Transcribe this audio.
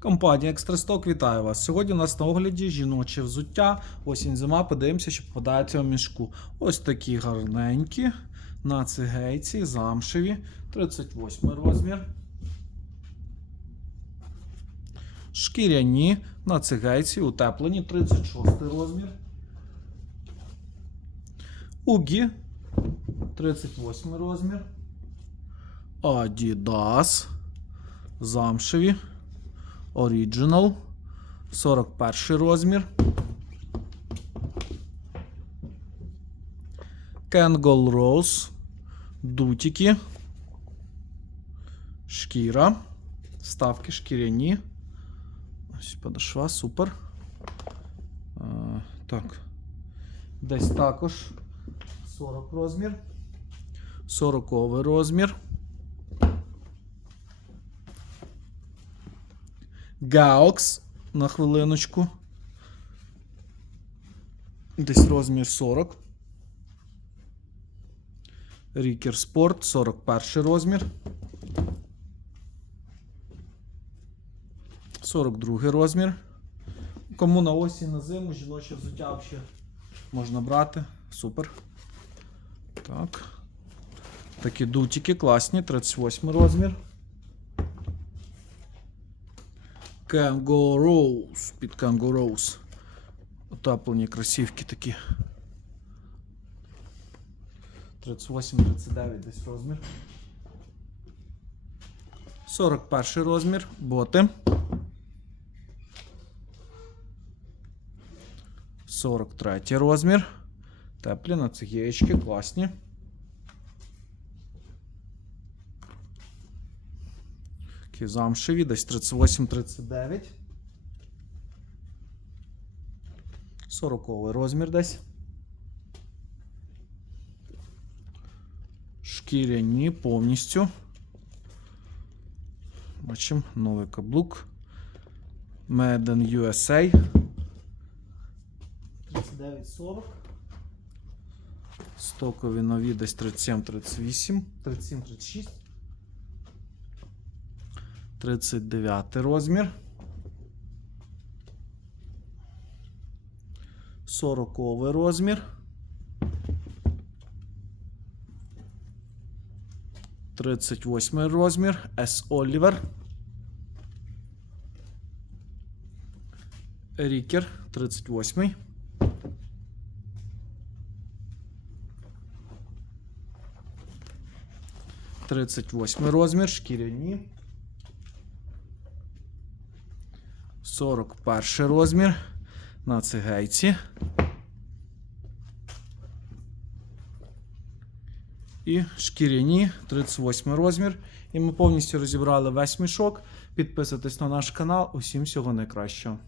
Компанія Екстрасток вітає вас. Сьогодні у нас на огляді жіноче взуття. Осінь зима. Подивимося, що попадається в мішку. Ось такі гарненькі, на цигейці, замшеві, 38 розмір. Шкіряні на цигейці, утеплені, 36 розмір. Угі, 38 розмір. Adidas. Замшеві. Original. 41 розмір. Kangol Rose. Дутики. Шкіра. Ставки шкіряні. Ось подошва, супер. А, так. Десь також 40 розмір. 40 розмір. Гаокс на хвилиночку. Десь розмір 40. Рікер Спорт 41 розмір. 42 розмір. Кому на осінь на зиму жіноче взуття взагалі можна брати. Супер. Так. Такі дутики класні, 38 розмір. Kangaroos. Під Kangaroos. Отаплені кросівки такі. 38-39 десь розмір. 41 розмір. Боти. 43 розмір. Теплі на цигєчки, класні. Такі замшеві, десь 38-39. 40 розмір десь. Шкіряні повністю. Бачимо новий каблук. Made in USA. 39,40. Стокові нові десь 37-38. 37-36. 39 розмір. 40 розмір. 38 розмір. S. Олівер. Рікер 38. Тридцять восьмий розмір, шкіряні. 41 розмір на цигайці. І шкіряні 38 розмір. І ми повністю розібрали весь мішок. Підписуйтесь на наш канал. Усім всього найкращого.